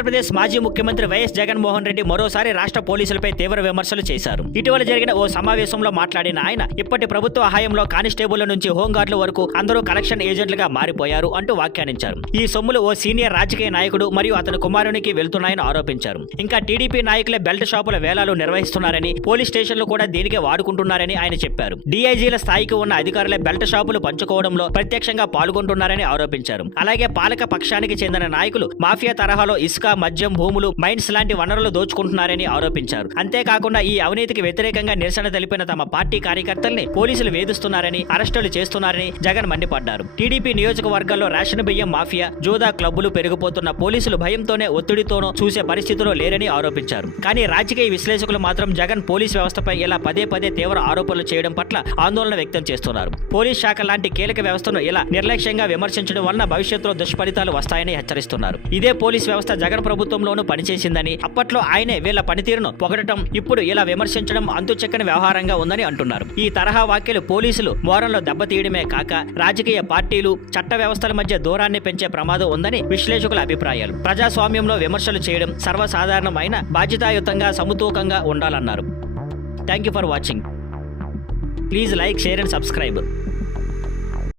ఆంధ్రప్రదేశ్ మాజీ ముఖ్యమంత్రి వైఎస్ జగన్మోహన్ రెడ్డి మరోసారి రాష్ట్ర పోలీసులపై తీవ్ర విమర్శలు చేశారు. ఇటీవల జరిగిన ఓ సమావేశంలో మాట్లాడిన ఆయన ఇప్పటి ప్రభుత్వ హయాంలో కానిస్టేబుల్ నుంచి హోంగార్డుల వరకు అందరూ కలెక్షన్ ఏజెంట్లుగా మారిపోయారు అంటూ వ్యాఖ్యానించారు. ఈ సొమ్ములు ఓ సీనియర్ రాజకీయ నాయకుడు మరియు అతని కుమారునికి వెళ్తున్నాయని ఆరోపించారు. ఇంకా టీడీపీ నాయకులే బెల్ట్ షాపుల వేలాలు నిర్వహిస్తున్నారని, పోలీస్ స్టేషన్లు కూడా దీనికే వాడుకుంటున్నారని ఆయన చెప్పారు. డీఐజీల స్థాయికి ఉన్న అధికారులే బెల్ట్ షాపులు పంచుకోవడంలో ప్రత్యక్షంగా పాల్గొంటున్నారని ఆరోపించారు. అలాగే పాలక పక్షానికి చెందిన నాయకులు మాఫియా తరహాలో ఇసుక, మద్యం, భూములు, మైన్స్ లాంటి వనరులు దోచుకుంటున్నారని ఆరోపించారు. అంతేకాకుండా ఈ అవినీతికి వ్యతిరేకంగా నిరసన తెలిపిన తమ పార్టీ కార్యకర్తల్ని పోలీసులు వేధిస్తున్నారని, అరెస్టులు చేస్తున్నారని జగన్ మండిపడ్డారు. టీడీపీ నియోజకవర్గాల్లో రేషన్ బియ్యం మాఫియా, జూదా క్లబ్బులు పెరిగిపోతున్న పోలీసులు భయంతోనే, ఒత్తిడితోనో చూసే పరిస్థితిలో లేరని ఆరోపించారు. కానీ రాజకీయ విశ్లేషకులు మాత్రం జగన్ పోలీస్ వ్యవస్థపై ఇలా పదే పదే తీవ్ర ఆరోపణలు చేయడం పట్ల ఆందోళన వ్యక్తం చేస్తున్నారు. పోలీస్ శాఖ లాంటి కీలక వ్యవస్థను ఇలా నిర్లక్ష్యంగా విమర్శించడం వలన భవిష్యత్తులో దుష్ఫలితాలు వస్తాయని హెచ్చరిస్తున్నారు. ఇదే పోలీస్ వ్యవస్థ జగన్ ప్రభుత్వంలోనూ పనిచేసిందని, అప్పట్లో ఆయనే వీళ్ల పనితీరును పొగడటం, ఇప్పుడు ఇలా విమర్శించడం అంతుచెక్కని వ్యవహారంగా ఉందని అంటున్నారు. ఈ తరహా వ్యాఖ్యలు పోలీసులు మోరల్లో దెబ్బతీయడమే కాక రాజకీయ పార్టీలు, చట్ట వ్యవస్థల మధ్య దూరాన్ని పెంచే ప్రమాదం ఉందని విశ్లేషకుల అభిప్రాయాలు. ప్రజాస్వామ్యంలో విమర్శలు చేయడం సర్వసాధారణమైన, బాధ్యతాయుతంగా, సమతూకంగా ఉండాలన్నారు. Thank you for watching. Please like, share and subscribe.